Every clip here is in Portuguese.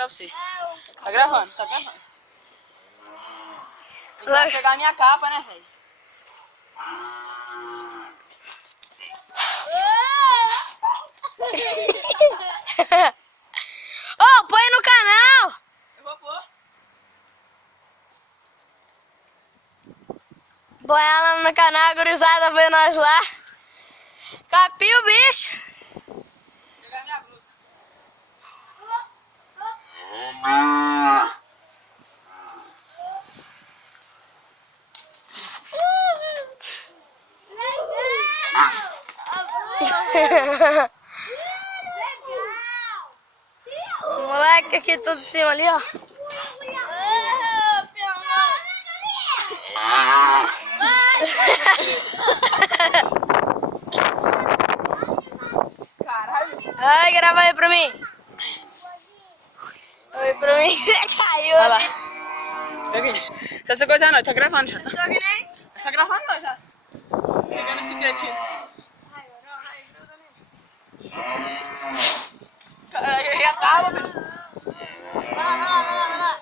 pra você. Tá gravando, tá gravando. Ele vai pegar a minha capa, né, velho? Ô, põe no canal! Eu vou pôr. Põe ela no canal, gurizada, vê nós lá. Capiu o bicho. Vou pegar minha blusa. Esse moleque aqui tudo em cima ali, ó. Caralho. Ai, grava aí pra mim. Oi pra mim. Caiu. Vai lá. Seguinte. Se essa coisa não, tá gravando já, tá? Tá gravando não, já. Pegando esse cretinho. Caralho, já tava, bicho. Vai lá, vai lá, vai lá, vai lá.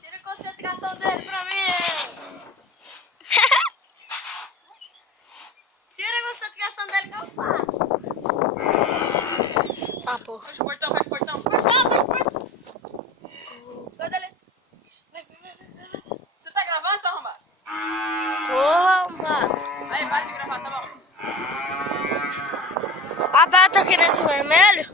Tira a concentração dele pra mim. Tira a concentração dele que eu faço. Ah, pô. Fecha o portão, fecha o portão. Cuida ali. Você tá gravando, seu arrombado? Porra, mano. Aí, para de gravar, tá bom? Aperta aqui nesse vermelho.